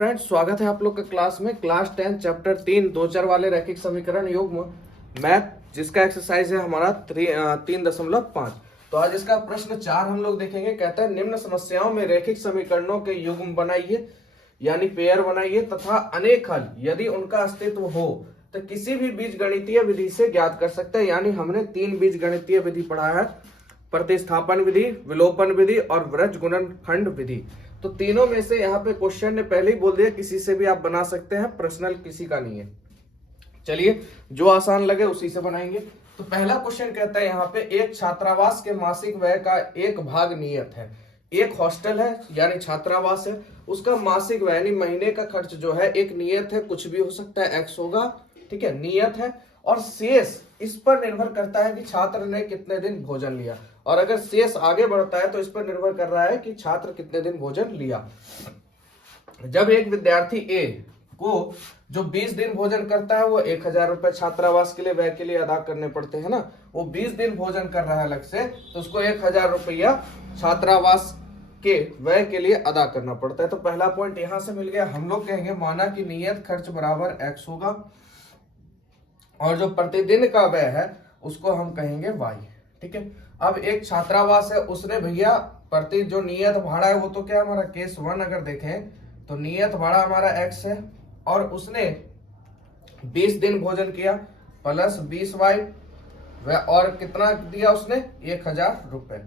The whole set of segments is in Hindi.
फ्रेंड्स, स्वागत है आप लोग का क्लास में। क्लास 10 चैप्टर 3 दो चर वाले रैखिक समीकरण युग्म मैथ, जिसका एक्सरसाइज है हमारा 3.5। तो आज इसका प्रश्न 4 हम लोग देखेंगे। कहता है निम्न समस्याओं में रैखिक समीकरणों के युग्म बनाइए यानी पेयर बनाइए तथा अनेक हल यदि उनका अस्तित्व हो तो किसी भी बीजगणितीय विधि से ज्ञात कर सकते हैं। यानी हमने 3 बीजगणितीय विधि पढ़ा है, प्रतिस्थापन विधि, विलोपन विधि और वृज्ज गुणनखंड विधि। तो तीनों में से यहाँ पे क्वेश्चन ने पहले ही बोल दिया किसी से भी आप बना सकते हैं, पर्सनल किसी का नहीं है। चलिए, जो आसान लगे उसी से बनाएंगे। तो पहला क्वेश्चन कहता है यहाँ पे एक छात्रावास के मासिक व्यय का एक भाग नियत है। एक हॉस्टल है यानी छात्रावास है, उसका मासिक व्यय यानी महीने का खर्च जो है एक नियत है, कुछ भी हो सकता है, एक्स होगा, ठीक है, नियत है। और शेष इस पर निर्भर करता है कि छात्र ने कितने दिन भोजन लिया, और अगर शेष आगे बढ़ता है तो इस पर निर्भर कर रहा है कि छात्र कितने दिन भोजन लिया। जब एक विद्यार्थी ए को जो 20 दिन भोजन करता है वो 1000 रुपए छात्रावास के लिए व्यय के लिए अदा करने पड़ते हैं ना। वो 20 दिन भोजन कर रहा है अलग से, तो उसको 1000 रुपया छात्रावास के व्यय के लिए अदा करना पड़ता है। तो पहला पॉइंट यहां से मिल गया। हम लोग कहेंगे माना कि नियत खर्च बराबर एक्स होगा और जो प्रतिदिन का व्यय है उसको हम कहेंगे वाई, ठीक है। अब एक छात्रावास है, उसने भैया प्रति जो नियत भाड़ा है वो तो क्या हमारा केस 1 अगर देखें तो नियत भाड़ा हमारा एक्स है और उसने 20 दिन भोजन किया प्लस 20 वाई और कितना दिया उसने 1000 रुपए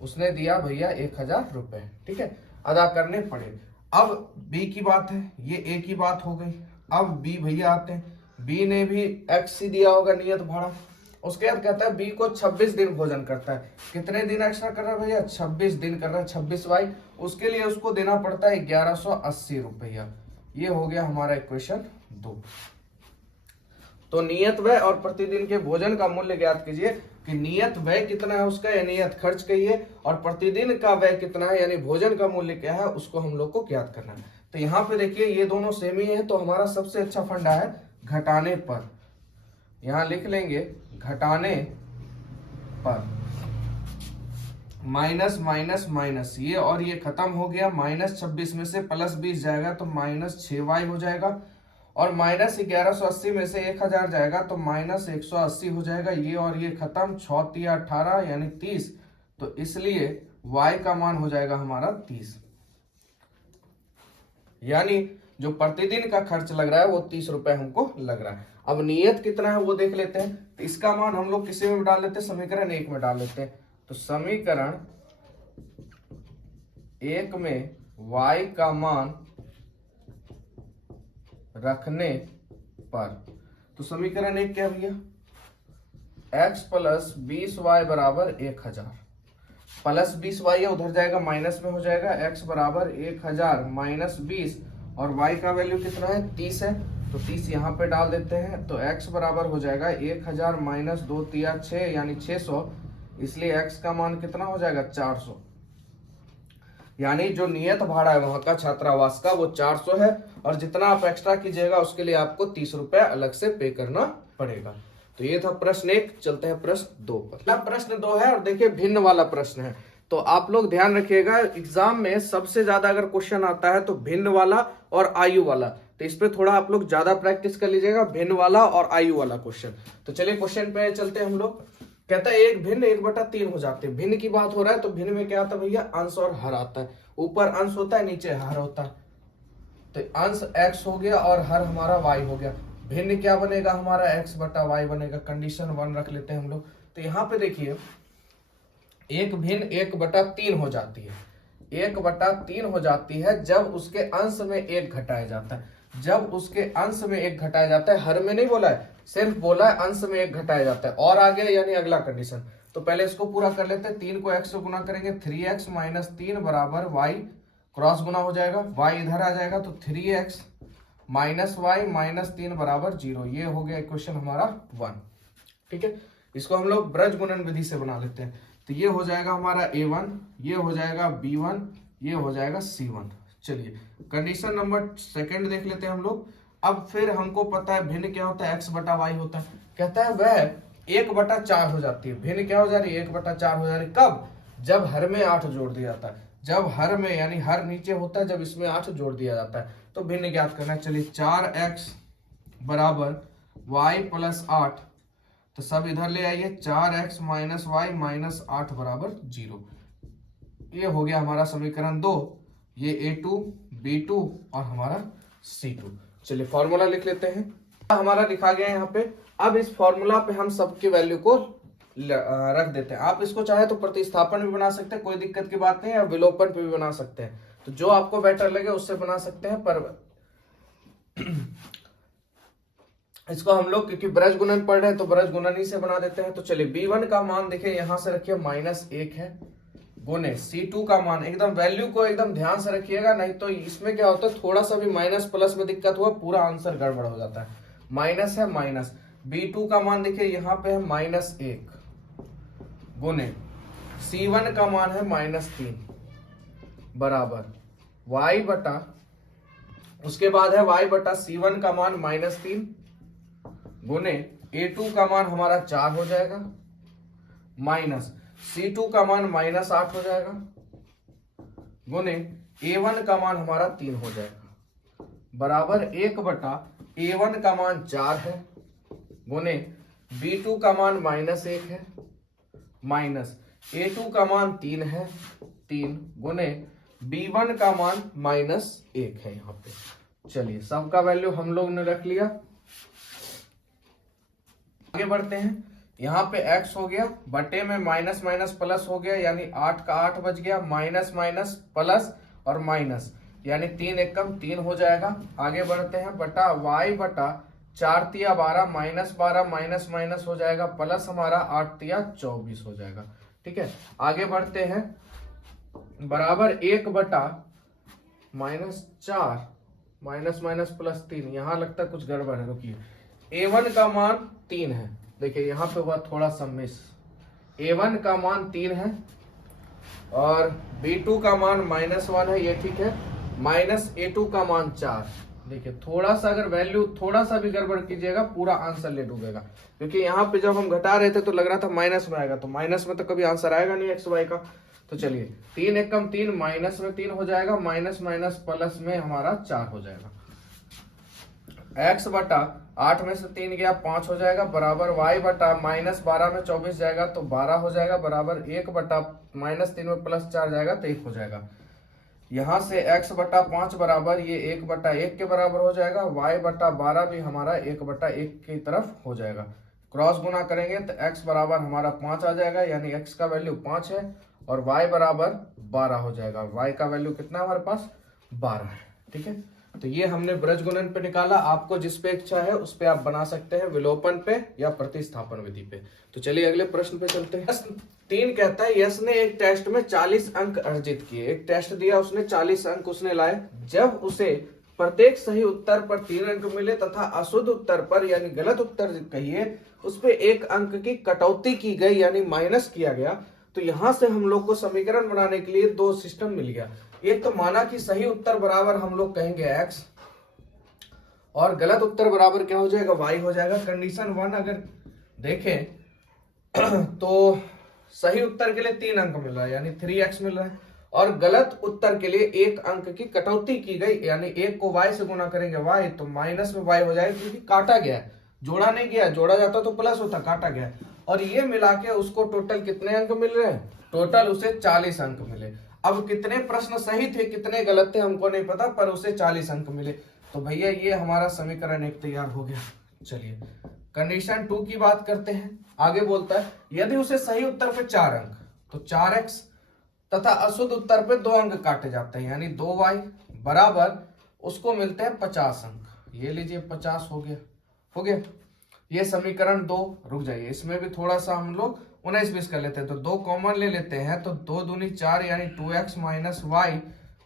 उसने दिया भैया 1000 रुपए, ठीक है, अदा करने पड़े। अब बी की बात है, ये ए की बात हो गई। अब बी भैया आते हैं, बी ने भी एक्स ही दिया होगा नियत भाड़ा। उसके बाद कहता है बी को 26 दिन भोजन करता है। कितने दिन एक्स्ट्रा कर रहा है भैया? 26 दिन कर रहा है, 26 वाई। उसके लिए उसको देना पड़ता है 1180 रुपया। ये हो गया हमारा इक्वेशन 2। तो नियत व्यय और प्रतिदिन के भोजन का मूल्य ज्ञात कीजिए कि नियत व्यय कितना है उसका या नियत खर्च कहिए, और प्रतिदिन का व्यय कितना है यानी भोजन का मूल्य क्या है उसको हम लोग को ज्ञात करना है। तो यहाँ पे देखिए ये दोनों सेम ही है, तो हमारा सबसे अच्छा फंडा है घटाने पर। यहां लिख लेंगे घटाने पर माइनस माइनस माइनस, ये और ये खत्म हो गया। माइनस 26 में से प्लस 20 जाएगा तो माइनस 6y हो जाएगा, और माइनस 1180 में से 1000 जाएगा तो माइनस 180 हो जाएगा। ये और ये खत्म, 6 × 18 यानी 30। तो इसलिए y का मान हो जाएगा हमारा 30। यानी जो प्रतिदिन का खर्च लग रहा है वो 30 रुपए हमको लग रहा है। अब नियत कितना है वो देख लेते हैं। तो इसका मान हम लोग किसी में डाल लेते हैं, समीकरण 1 में डाल लेते हैं। तो समीकरण 1 में y का मान रखने पर, तो समीकरण 1 क्या भैया? x प्लस 20y बराबर 1000 प्लस 20y है, उधर जाएगा माइनस में हो जाएगा। x बराबर 1000 माइनस 20 और y का वैल्यू कितना है 30 है, तो 30 यहाँ पे डाल देते हैं। तो x बराबर हो जाएगा 1000 माइनस 2 × 6 यानी 600। इसलिए x का मान कितना हो जाएगा 400। यानी जो नियत भाड़ा है वहां का छात्रावास का वो 400 है, और जितना आप एक्स्ट्रा कीजिएगा उसके लिए आपको 30 रुपए अलग से पे करना पड़ेगा। तो ये था प्रश्न 1। चलते हैं प्रश्न 2 पर। प्रश्न 2 है और देखिए भिन्न वाला प्रश्न है। तो आप लोग ध्यान रखिएगा, एग्जाम में सबसे ज्यादा अगर क्वेश्चन आता है तो भिन्न वाला और आयु वाला। तो इस पे थोड़ा आप लोग ज्यादा प्रैक्टिस कर लीजिएगा, भिन्न वाला और आयु वाला क्वेश्चन। तो चलिए क्वेश्चन पे चलते हैं हम लोग। कहता है एक भिन्न 1/3 हो जाते हैं। भिन्न की बात हो रहा है तो भिन्न में क्या आता है भैया? अंश और हर आता है। ऊपर अंश होता है, नीचे हर होता है। तो अंश x हो गया और हर हमारा y हो गया। भिन्न क्या बनेगा हमारा? x/y बनेगा। कंडीशन 1 रख लेते हैं हम लोग। तो यहाँ पे देखिए एक भिन्न 1/3 हो जाती है। 1/3 हो जाती है जब उसके अंश में 1 घटाया जाता है। जब उसके अंश में 1 घटाया जाता है, हर में नहीं बोला है, सिर्फ बोला है अंश में 1 घटाया जाता है। और आगे यानी अगला कंडीशन। तो पहले इसको पूरा कर लेते हैं। 3 को x से गुना करेंगे, 3x माइनस 3 बराबर y, क्रॉस गुना हो जाएगा, y इधर आ जाएगा तो 3x माइनस y माइनस 3 बराबर 0। ये हो गया इक्वेशन हमारा 1, ठीक है। इसको हम लोग ब्रज गुणन विधि से बना लेते हैं। तो ये हो जाएगा हमारा a1, ये हो जाएगा b1, ये हो जाएगा c1। चलिए कंडीशन नंबर 2 देख लेते हैं हम लोग। अब फिर हमको पता है भिन्न क्या होता है? x/y होता है। कहता है वह 1/4 हो जाती है। भिन्न क्या हो जा रही है? 1/4 हो जा रही है। कब? जब हर में 8 जोड़ दिया जाता है। जब हर में यानी हर नीचे होता है जब इसमें 8 जोड़ दिया जाता है। तो भिन्न ज्ञात करना है। चलिए 4x बराबर y प्लस 8, तो सब इधर ले आइए। 4x माइनस वाई माइनस 8 बराबर 0। ये हो गया हमारा समीकरण 2। ये a2 b2 और हमारा c2। चलिए फॉर्मूला लिख लेते हैं। हमारा लिखा गया है यहाँ पे। अब इस फॉर्मूला पे हम सबकी वैल्यू को रख देते हैं। आप इसको चाहे तो प्रतिस्थापन भी बना सकते हैं, कोई दिक्कत की बात नहीं है, या विलोपन पे भी बना सकते हैं। तो जो आपको बेटर लगे उससे बना सकते हैं। पर इसको हम लोग क्योंकि ब्रज गुणन पढ़ रहे हैं तो ब्रज गुणन ही से बना देते हैं। तो चलिए b1 का मान देखिए यहां से रखिए -1 है, गुने c2 का मान, एकदम वैल्यू को एकदम ध्यान से रखिएगा, नहीं तो इसमें क्या होता है थोड़ा सा भी माइनस प्लस में दिक्कत हुआ पूरा आंसर गड़बड़ हो जाता है। माइनस है माइनस, b2 का मान देखिए यहाँ पे है -1 गुने c1 का मान है -3 बराबर y बटा, उसके बाद है y बटा c1 का मान -3 गुने a2 का मान हमारा 4 हो जाएगा, माइनस c2 का मान -8 हो जाएगा गुने a1 का मान हमारा 3 हो जाएगा, बराबर 1 बटा a1 का मान 4 है गुने b2 का मान -1 है, माइनस a2 का मान 3 है 3 गुने b1 का मान -1 है यहाँ पे। चलिए सबका वैल्यू हम लोग ने रख लिया। आगे बढ़ते हैं। यहाँ पे x हो गया, बटे में माइनस माइनस प्लस हो गया, यानी 8 का 8 बच गया, माइनस माइनस प्लस और माइनस, यानी 3 एकम 3 हो जाएगा। आगे बढ़ते हैं, बटा y बटा 4 तिया 12 माइनस 12 माइनस माइनस हो जाएगा, प्लस हमारा 8 तिया 24 हो जाएगा। ठीक है, आगे बढ़ते हैं, बराबर 1 बटा -4 माइनस माइनस प्लस 3, यहाँ लगता है कुछ गड़बड़ है, रुकिए। a1 का मान 3 है, देखिए यहाँ पे हुआ थोड़ा सा मिस। a1 का मान 3 है और b2 का मान -1 है, ये ठीक है, माइनस a2 का मान 4। देखिए थोड़ा सा अगर वैल्यू थोड़ा सा भी गड़बड़ कीजिएगा पूरा आंसर ले डूबेगा, क्योंकि यहाँ पे जब हम घटा रहे थे तो लग रहा था माइनस में आएगा, तो माइनस में तो कभी आंसर आएगा नहीं एक्स वाई का। तो चलिए 3 एकम 3 माइनस में 3 हो जाएगा, माइनस माइनस प्लस में हमारा 4 हो जाएगा। x बटा 8 में से 3 गया 5 हो जाएगा, बराबर y बटा -12 में 24 जाएगा तो 12 हो जाएगा, बराबर 1 बटा -3 में +4 जाएगा तो 1 हो जाएगा। यहाँ से x बटा 5 बराबर ये 1 बटा 1 के बराबर हो जाएगा, y बटा 12 भी हमारा 1 बटा 1 की तरफ हो जाएगा। क्रॉस गुना करेंगे तो x बराबर हमारा 5 आ जाएगा, यानी x का वैल्यू 5 है और y बराबर 12 हो जाएगा। y का वैल्यू कितना है हमारे पास 12 है। ठीक है, तो ये हमने ब्रज गुणन पे निकाला। आपको जिस पे इच्छा है उस पे आप बना सकते हैं, विलोपन पे या प्रतिस्थापन विधि पे। तो चलिए अगले प्रश्न पे चलते हैं। 3 कहता है यश ने एक टेस्ट में 40 अंक अर्जित किए। एक टेस्ट दिया उसने, 40 अंक उसने लाए। जब उसे प्रत्येक सही उत्तर पर 3 अंक मिले तथा अशुद्ध उत्तर पर यानी गलत उत्तर कहिए उस पे 1 अंक की कटौती की गई यानी माइनस किया गया। तो यहां से हम लोग को समीकरण बनाने के लिए 2 सिस्टम मिल गया। एक तो माना कि सही उत्तर बराबर हम लोग कहेंगे x और गलत उत्तर बराबर क्या हो जाएगा y हो जाएगा। कंडीशन 1 अगर देखें तो सही उत्तर के लिए 3 अंक मिल रहा है यानी 3x मिल रहा है, और गलत उत्तर के लिए 1 अंक की कटौती की गई यानी 1 को y से गुना करेंगे y तो माइनस में y हो जाएगा, क्योंकि काटा गया है, जोड़ा नहीं गया। जोड़ा जाता तो प्लस होता, काटा गया। और ये मिला के उसको टोटल कितने अंक मिल रहे हैं, टोटल उसे 40 अंक मिले। अब कितने प्रश्न सही थे कितने गलत थे हमको नहीं पता, पर उसे 40 अंक मिले। तो भैया ये हमारा समीकरण 1 तैयार हो गया। चलिए कंडीशन 2 की बात करते हैं। आगे बोलता है यदि उसे सही उत्तर पे 4 अंक तो 4x तथा अशुद्ध उत्तर पे 2 अंक काटे जाते हैं यानी 2y बराबर उसको मिलते हैं 50 अंक। ये लीजिए 50 हो गया, हो गया। ये समीकरण 2। रुक जाइए, इसमें भी थोड़ा सा हम लोग 19-20 कर लेते हैं, तो 2 कॉमन ले लेते हैं तो 2 दूनी 4 यानी 2x माइनस वाई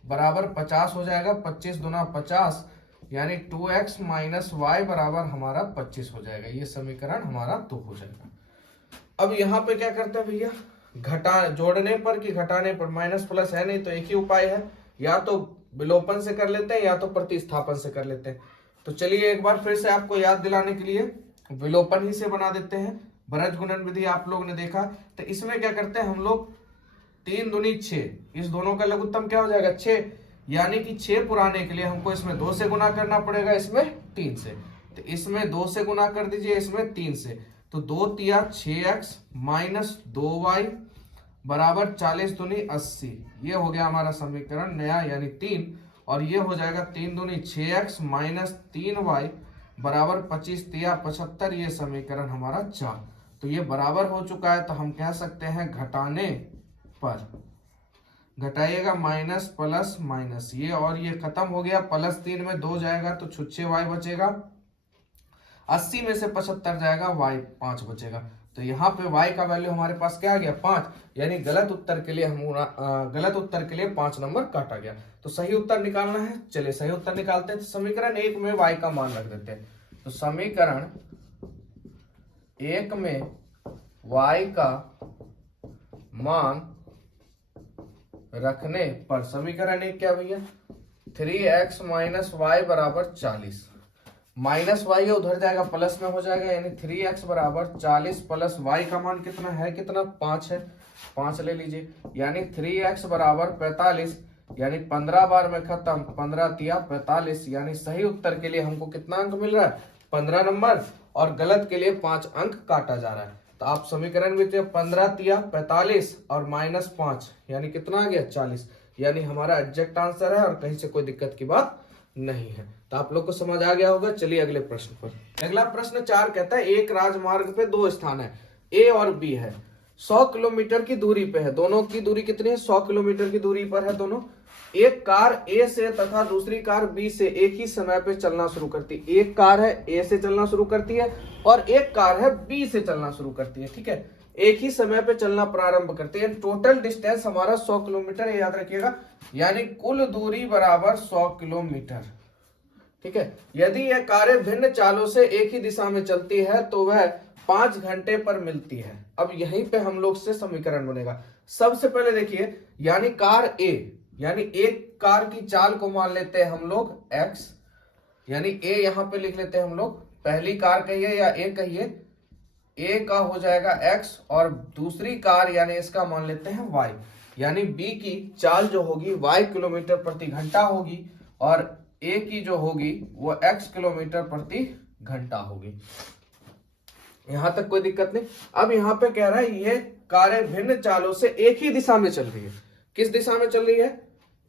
बराबर 50 हो जाएगा। 25 दूना 50 यानी 2x माइनस वाई बराबर हमारा 25 हो जाएगा। ये समीकरण हमारा 2 हो जाएगा। अब यहाँ पे क्या करते हैं भैया, घटा जोड़ने पर कि घटाने पर, माइनस प्लस है नहीं तो एक ही उपाय है, या तो विलोपन से कर लेते हैं या तो प्रतिस्थापन से कर लेते हैं। तो चलिए एक बार फिर से आपको याद दिलाने के लिए विलोपन ही से बना देते हैं। ब्रज गुणन विधि आप लोग ने देखा, तो इसमें क्या करते हैं हम लोग 3 दूनी 6, इस दोनों का लघुत्तम क्या हो जाएगा 6, यानी कि 6 पुराने के लिए हमको इसमें 2 से गुना करना पड़ेगा, इसमें 3 से। तो इसमें 2 से गुना कर दीजिए, इसमें 3 से। तो 2 तिया 6x माइनस 2y बराबर 40 दूनी 80। ये हो गया हमारा समीकरण नया यानी 3। और ये हो जाएगा 3 दूनी 6x माइनस 3y बराबर 25 तिया 75। ये समीकरण हमारा 4। तो ये बराबर हो चुका है, तो हम कह सकते हैं घटाने पर, घटाइएगा माइनस प्लस माइनस, ये और ये खत्म हो गया, प्लस 3 में 2 जाएगा तो छुच्छे y बचेगा, 80 में से 75 जाएगा, y 5 बचेगा। तो यहाँ पे y का वैल्यू हमारे पास क्या आ गया 5, यानी गलत उत्तर के लिए 5 नंबर काटा गया। तो सही उत्तर निकालना है, चलिए सही उत्तर निकालते हैं। तो समीकरण 1 में y का मान रख देते हैं। तो समीकरण 1 में y का मान रखने पर, समीकरण 1 क्या भैया 3x माइनस वाई बराबर 40, माइनस वाई है उधर जाएगा प्लस में हो जाएगा, यानी 3x बराबर 40 प्लस y का मान कितना है, कितना 5 है, 5 ले लीजिए, यानी 3x बराबर 45, यानी 15 बार में खत्म, 15 तिया 45, यानी सही उत्तर के लिए हमको कितना अंक मिल रहा है 15 नंबर, और गलत के लिए 5 अंक काटा जा रहा है। तो आप समीकरण में 15 तिया 45 और माइनस 5 यानी कितना आ गया 40, यानी हमारा एग्जैक्ट आंसर है और कहीं से कोई दिक्कत की बात नहीं है। तो आप लोग को समझ आ गया होगा। चलिए अगले प्रश्न पर। अगला प्रश्न 4 कहता है एक राजमार्ग पे 2 स्थान है, ए और बी है, 100 किलोमीटर की दूरी पे है। दोनों की दूरी कितनी है 100 किलोमीटर की दूरी पर है दोनों। एक कार ए से तथा दूसरी कार बी से एक ही समय पे चलना शुरू करती है। एक कार है ए से चलना शुरू करती है और एक कार है बी से चलना शुरू करती है, ठीक है, एक ही समय पे चलना प्रारंभ करती है। टोटल डिस्टेंस हमारा 100 किलोमीटर है, याद रखिएगा, यानी कुल दूरी बराबर 100 किलोमीटर, ठीक है। यदि यह कारें भिन्न चालों से एक ही दिशा में चलती है तो वह 5 घंटे पर मिलती है। अब यहीं पे हम लोग से समीकरण बनेगा। सबसे पहले देखिए, यानी कार ए, यानी एक कार की चाल को मान लेते हैं हम लोग x, यानी a यहां पे लिख लेते हैं हम लोग, पहली कार कहिए या a कहिए, a का हो जाएगा x और दूसरी कार यानी इसका मान लेते हैं y, यानी b की चाल जो होगी y किलोमीटर प्रति घंटा होगी और a की जो होगी वो x किलोमीटर प्रति घंटा होगी। यहां तक कोई दिक्कत नहीं। अब यहाँ पे कह रहा है ये कारें भिन्न चालों से एक ही दिशा में चल रही है। किस दिशा में चल रही है,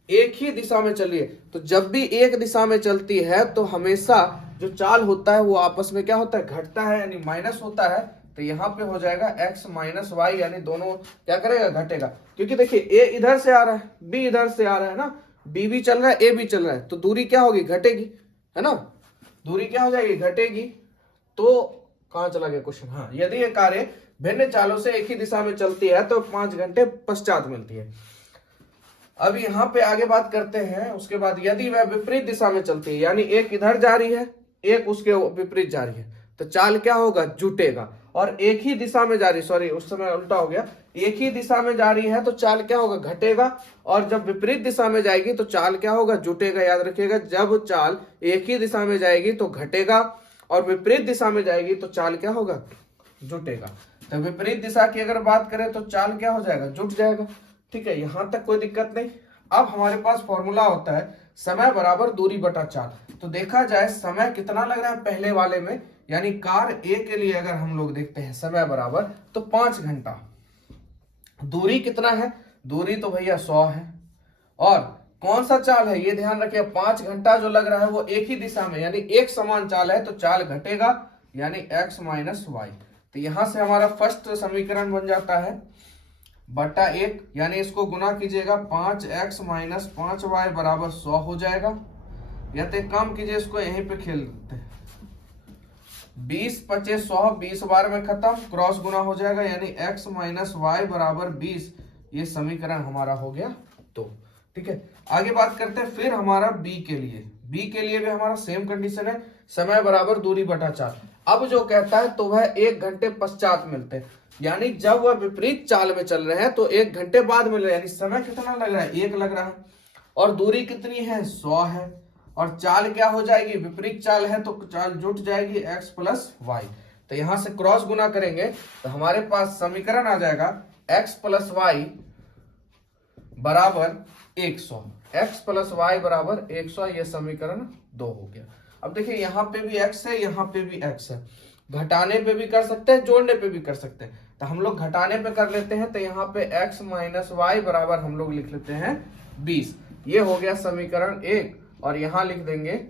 एक ही दिशा में चल रही है। तो जब भी एक दिशा में चलती है तो हमेशा जो चाल होता है वो आपस में क्या होता है घटता है, यानी माइनस होता है। तो यहाँ पे हो जाएगा x माइनस वाई, यानी दोनों क्या करेगा घटेगा, क्योंकि देखिए a इधर से आ रहा है b इधर से आ रहा है ना, b भी चल रहा है a भी चल रहा है, तो दूरी क्या होगी घटेगी, है ना, दूरी क्या हो जाएगी घटेगी। तो कहाँ चला गया क्वेश्चन, हाँ, यदि ये कारें भिन्न चालों से एक ही दिशा में चलती है तो 5 घंटे पश्चात मिलती है। अब यहाँ पे आगे बात करते हैं। उसके बाद यदि वह विपरीत दिशा में चलती है, यानी एक इधर जा रही है एक उसके विपरीत जा रही है, तो चाल क्या होगा जुटेगा। और एक ही दिशा में जा रही, सॉरी उस समय उल्टा हो गया, एक ही दिशा में जा रही है तो चाल क्या होगा घटेगा, और जब विपरीत दिशा में जाएगी तो चाल क्या होगा जुटेगा। याद रखिएगा, जब चाल एक ही दिशा में जाएगी तो घटेगा और विपरीत दिशा में जाएगी तो चाल क्या होगा जुटेगा। तो विपरीत दिशा की अगर बात करें तो चाल क्या हो जाएगा जुट जाएगा, ठीक है, यहां तक कोई दिक्कत नहीं। अब हमारे पास फॉर्मूला होता है समय बराबर दूरी बटा चाल। तो देखा जाए समय कितना लग रहा है पहले वाले में, यानी कार ए के लिए अगर हम लोग देखते हैं समय बराबर तो 5 घंटा। दूरी कितना है, दूरी तो भैया 100 है, और कौन सा चाल है ये ध्यान रखिए, 5 घंटा जो लग रहा है वो एक ही दिशा में, यानी एक समान चाल है तो चाल घटेगा, यानी x माइनस वाई। तो यहां से हमारा फर्स्ट समीकरण बन जाता है बटा 1, यानी इसको गुना कीजिएगा 5x माइनस 5y बराबर 100 हो जाएगा, या तो काम कीजिए इसको यहीं पे खेल देते हैं, 20 पचे 100, 20 बार में खत्म, क्रॉस गुना हो जाएगा, यानी x माइनस वाई बराबर 20। ये समीकरण हमारा हो गया। तो ठीक है, आगे बात करते हैं फिर हमारा b के लिए। b के लिए भी हमारा सेम कंडीशन है, समय बराबर दूरी बटा चाल। अब जो कहता है तो वह 1 घंटे पश्चात मिलते हैं, यानी जब वह विपरीत चाल में चल रहे हैं तो 1 घंटे बाद मिल रहे हैं, यानी समय कितना लग रहा है 1 लग रहा है, और दूरी कितनी है 100 है, और चाल क्या हो जाएगी विपरीत चाल है तो चाल जुट जाएगी x प्लस वाई। तो यहां से क्रॉस गुना करेंगे तो हमारे पास समीकरण आ जाएगा x प्लस वाई बराबर 100, x प्लस वाई बराबर 100, ये समीकरण 2 हो गया। अब देखिए यहाँ पे भी x है, यहाँ पे भी x है, घटाने पे भी कर सकते हैं, जोड़ने पे भी कर सकते हैं। तो हम लोग घटाने पे कर लेते हैं, तो यहाँ पे x माइनस वाई बराबर हम लोग लिख लेते हैं 20, ये हो गया समीकरण 1। और यहां लिख देंगे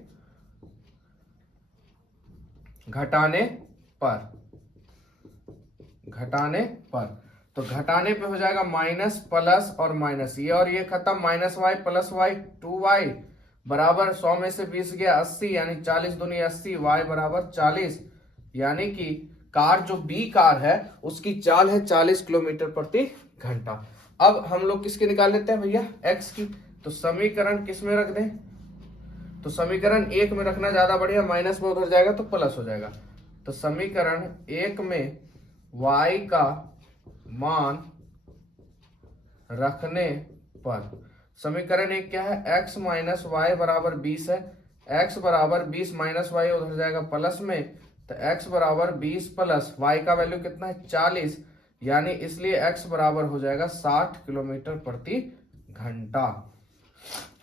घटाने पर, घटाने पर, तो घटाने पे हो जाएगा माइनस प्लस और माइनस, ये और ये खत्म, minus Y plus Y 2y बराबर 100 में से 20 गया 80, यानी 40 दूनी 80, y बराबर 40, यानी कि कार जो बी कार है उसकी चाल है 40 किलोमीटर प्रति घंटा। अब हम लोग किसकी निकाल लेते हैं भैया, x की। तो समीकरण किस में रख दें, तो समीकरण 1 में रखना ज्यादा बढ़िया, माइनस में उधर जाएगा तो प्लस हो जाएगा। तो समीकरण 1 में y का मान रखने पर, समीकरण 1 क्या है, x माइनस वाई बराबर 20 है, x बराबर 20 माइनस वाई उधर जाएगा प्लस में, तो x बराबर 20 प्लस y का वैल्यू कितना है 40, यानी इसलिए x बराबर हो जाएगा 60 किलोमीटर प्रति घंटा।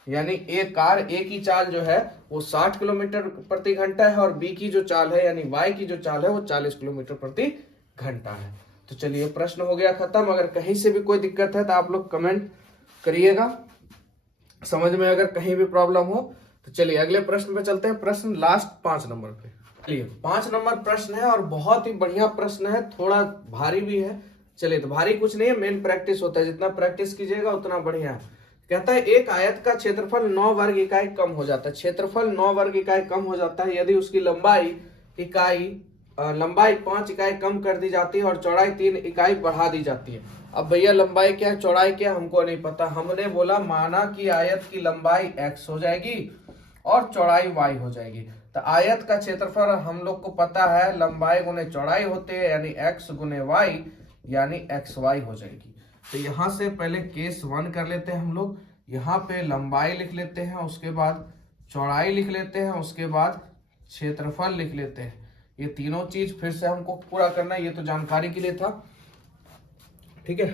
यानी एक कार ए की चाल जो है वो 60 किलोमीटर प्रति घंटा है, और बी की जो चाल है यानी y की जो चाल है वो 40 किलोमीटर प्रति घंटा है। तो चलिए प्रश्न हो गया खत्म। अगर कहीं से भी कोई दिक्कत है तो आप लोग कमेंट करिएगा, समझ में अगर कहीं भी प्रॉब्लम हो तो। चलिए अगले प्रश्न पे चलते हैं, प्रश्न लास्ट 5 नंबर पे। चलिए 5 नंबर प्रश्न है और बहुत ही बढ़िया प्रश्न है, थोड़ा भारी भी है। चलिए तो भारी कुछ नहीं है, मेन प्रैक्टिस होता है, जितना प्रैक्टिस कीजिएगा उतना बढ़िया है। कहता है एक आयत का क्षेत्रफल 9 वर्ग इकाई कम हो जाता है, क्षेत्रफल 9 वर्ग इकाई कम हो जाता है यदि उसकी लंबाई 5 इकाई कम कर दी जाती है और चौड़ाई 3 इकाई बढ़ा दी जाती है। अब भैया लंबाई क्या है चौड़ाई क्या हमको नहीं पता, हमने बोला माना कि आयत की लंबाई x हो जाएगी और चौड़ाई y हो जाएगी। तो आयत का क्षेत्रफल हम लोग को पता है लंबाई गुने चौड़ाई होते हैं, यानी x गुने y यानी xy हो जाएगी। तो यहाँ से पहले केस 1 कर लेते हैं हम लोग, यहाँ पे लंबाई लिख लेते हैं, उसके बाद चौड़ाई लिख लेते हैं, उसके बाद क्षेत्रफल लिख लेते हैं। ये तीनों चीज फिर से हमको पूरा करना है, ये तो जानकारी के लिए था, ठीक है।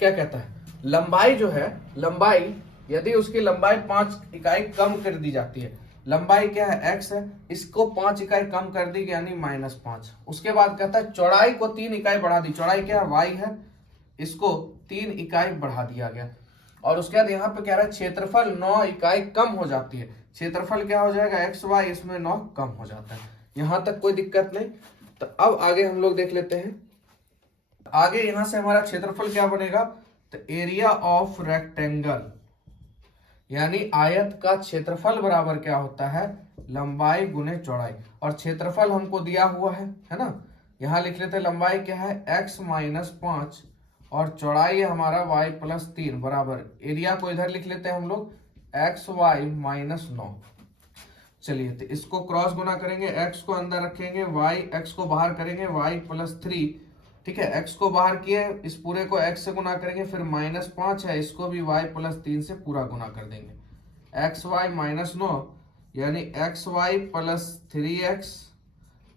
क्या कहता है, लंबाई जो है, लंबाई यदि उसकी लंबाई 5 इकाई कम कर दी जाती है, लंबाई क्या है x है, इसको 5 इकाई कम कर दी यानी -5। उसके बाद कहता है चौड़ाई को 3 इकाई बढ़ा दी, चौड़ाई क्या है y है, इसको 3 इकाई बढ़ा दिया गया। और उसके बाद यहाँ पे कह रहा है क्षेत्रफल 9 इकाई कम हो जाती है, क्षेत्रफल क्या हो जाएगा xy, इसमें 9 कम हो जाता है। यहां तक कोई दिक्कत नहीं। तो अब आगे हम लोग देख लेते हैं, आगे यहां से हमारा क्षेत्रफल क्या बनेगा, तो एरिया ऑफ रेक्टेंगल यानी आयत का क्षेत्रफल बराबर क्या होता है, लंबाई गुने चौड़ाई। और क्षेत्रफल हमको दिया हुआ है ना, यहां लिख लेते हैं लंबाई क्या है x माइनस 5 और चौड़ाई है हमारा y प्लस 3 बराबर, एरिया को इधर लिख लेते हैं हम लोग xy माइनस 9। चलिए तो इसको क्रॉस गुना करेंगे, x को अंदर रखेंगे, x को बाहर करेंगे, y प्लस 3, ठीक है। x को बाहर किए, इस पूरे को x से गुना करेंगे, फिर -5 है, इसको भी y प्लस 3 से पूरा गुना कर देंगे, xy माइनस 9 यानी xy plus 3x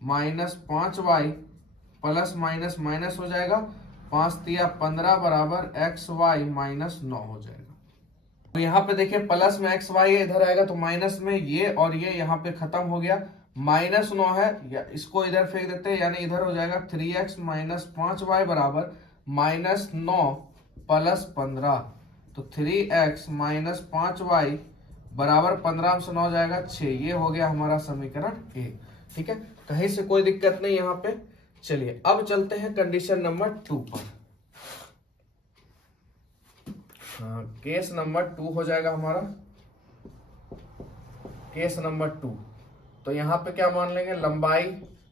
minus 5y plus minus minus हो जाएगा, 5 तिया 15 बराबर xy माइनस 9 हो जाएगा। तो यहाँ पे देखिए प्लस में xy इधर आएगा तो माइनस में ये और ये यहाँ पे खत्म हो गया, -9 है, या इसको इधर फेंक देते हैं, यानी इधर हो जाएगा 3x माइनस 5y बराबर -9 प्लस 15। तो 3x माइनस 5y बराबर 15 से 9 जाएगा 6, ये हो गया हमारा समीकरण 1, ठीक है। कहीं से कोई दिक्कत नहीं यहाँ पे। चलिए अब चलते हैं कंडीशन नंबर 2 पर। केस नंबर 2 हो जाएगा हमारा, केस नंबर 2। तो यहाँ पे क्या मान लेंगे, लंबाई,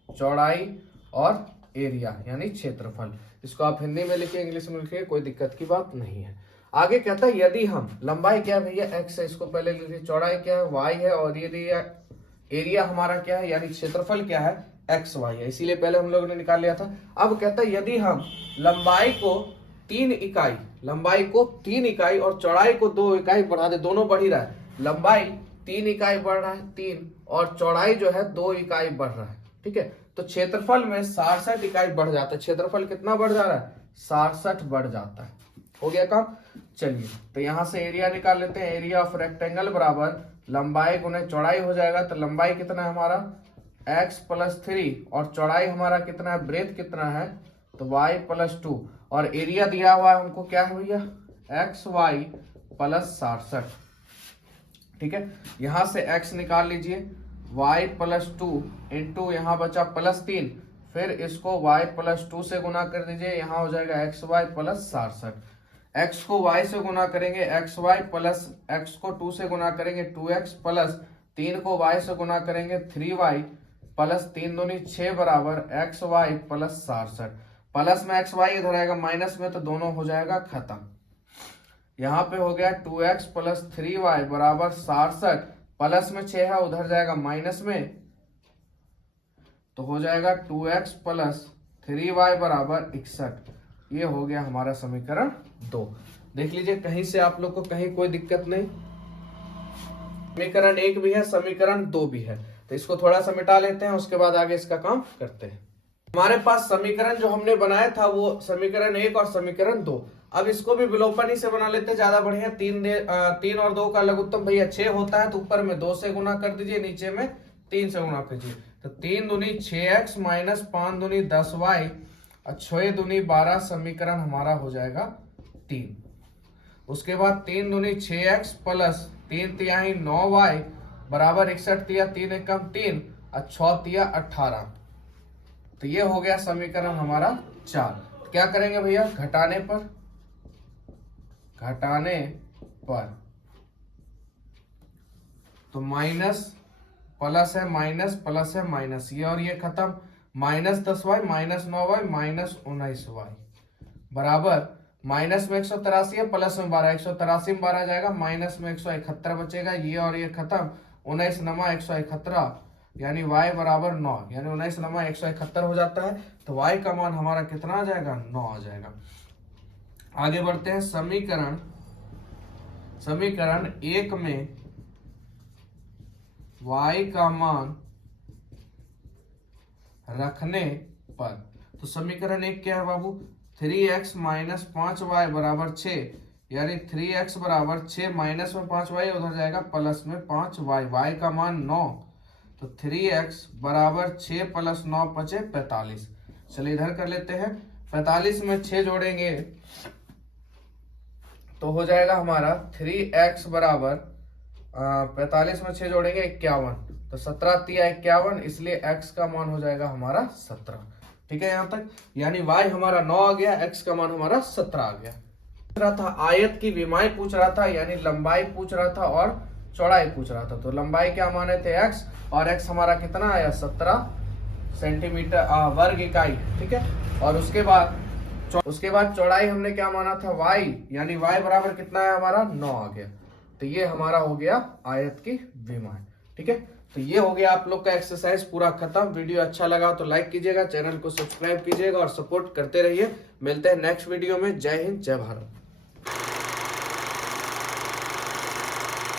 चौड़ाई और एरिया यानी क्षेत्रफल। इसको आप हिंदी में लिखिए, इंग्लिश में लिखिए, कोई दिक्कत की बात नहीं है। आगे कहता है यदि हम, लंबाई क्या है भैया x है, इसको पहले लिखिए, चौड़ाई क्या है y है, और एरिया हमारा क्या है यानी क्षेत्रफल क्या है xy है, इसीलिए पहले हम लोगों ने निकाल लिया था। अब कहता है यदि हम लंबाई को 3 इकाई और चौड़ाई को 2 इकाई बढ़ा दे, दोनों बढ़ ही रहा है, लंबाई 3 इकाई बढ़ रहा है 3 और चौड़ाई जो है 2 इकाई बढ़ रहा है, ठीक है। तो क्षेत्रफल में 67 इकाई बढ़ जाता है, क्षेत्रफल कितना बढ़ जा रहा है 67 बढ़ जाता है, हो गया काम। चलिए तो यहाँ से एरिया निकाल लेते हैं। एरिया ऑफ रेक्टेंगल बराबर लंबाई गुने चौड़ाई हो जाएगा। तो लंबाई कितना है हमारा x + 3 और चौड़ाई हमारा कितना है, ब्रेथ कितना है, तो y + 2 और एरिया दिया हुआ है हमको क्या है भैया, xy + 67। ठीक है, यहां से x निकाल लीजिए, y + 2 इंटू यहाँ बचा +3, फिर इसको y + 2 से गुना कर दीजिए, यहाँ हो जाएगा xy + 67। x को y से गुना करेंगे xy प्लस x को 2 से गुना करेंगे 2x प्लस 3 को y से गुना करेंगे 3y प्लस 3 दूनी 6 बराबर xy + 67। प्लस में xy इधर आएगा माइनस में, तो दोनों हो जाएगा खत्म। यहाँ पे हो गया 2x + 3y बराबर 67, प्लस में 6 है उधर जाएगा माइनस में, तो हो जाएगा 2x + 3y बराबर 61। ये हो गया हमारा समीकरण 2। देख लीजिए कहीं से आप लोग को कहीं कोई दिक्कत नहीं। समीकरण 1 भी है, समीकरण 2 भी है, तो इसको थोड़ा सा मिटा लेते हैं, उसके बाद आगे इसका काम करते हैं। हमारे पास समीकरण जो हमने बनाया था वो समीकरण 1 और समीकरण 2। अब इसको भी विलोपन ही से बना लेते हैं, ज्यादा बढ़िया। 3 और 2 का लघुत्तम भैया 6 होता है, तो ऊपर में 2 से गुना कर दीजिए, नीचे में 3 से गुना कीजिए। तो 3 दूनी 6x माइनस 5 दूनी 10y और 6 दूनी 12 समीकरण हमारा हो जाएगा 3। उसके बाद 3 दूनी 6x प्लस 3 तिहाई 9y बराबर 61 तिया 3 एकम 3 और 6 तिया 18। तो ये हो गया समीकरण हमारा 4। तो क्या करेंगे भैया, घटाने पर तो माइनस प्लस है माइनस प्लस है माइनस, ये और ये खत्म, -10y minus 9y minus 19y बराबर माइनस में 183 है, प्लस में 12, 183 में 12 जाएगा, माइनस में 171 बचेगा, ये और ये खत्म, 19 नमा 171 यानी y बराबर 9, यानी 19 नमा 171 हो जाता है। तो y का मान हमारा कितना आ जाएगा, 9 आ जाएगा। आगे बढ़ते हैं। समीकरण 1 में y का मान रखने पर, तो समीकरण 1 क्या है बाबू, 3x माइनस 5y बराबर 6, यानी 3x बराबर 6, माइनस में 5y उधर जाएगा प्लस में 5y, y का मान 9, तो 3x बराबर 6 प्लस 9 बचे 45। चलिए इधर कर लेते हैं, 45 में 6 जोड़ेंगे तो हो जाएगा हमारा 3x बराबर 45 में 6 जोड़ेंगे 51, तो 17 तिया 51, इसलिए x का मान हो जाएगा हमारा 17। ठीक है यहाँ तक, यानी y हमारा 9 आ गया, x का मान हमारा 17 आ गया। पूछ रहा था आयत की विमाई पूछ रहा था, यानी लंबाई पूछ रहा था और चौड़ाई पूछ रहा था। तो लंबाई क्या माने थे x, और x हमारा कितना आया 17 सेंटीमीटर वर्ग इकाई। ठीक है, और उसके बाद चौड़ाई हमने क्या माना था y, यानी y बराबर कितना है हमारा 9 आ गया। तो ये हमारा हो गया आयत की विमाई। ठीक है, तो ये हो गया आप लोग का एक्सरसाइज पूरा खत्म। वीडियो अच्छा लगा तो लाइक कीजिएगा, चैनल को सब्सक्राइब कीजिएगा और सपोर्ट करते रहिए। मिलते हैं नेक्स्ट वीडियो में। जय हिंद, जय भारत।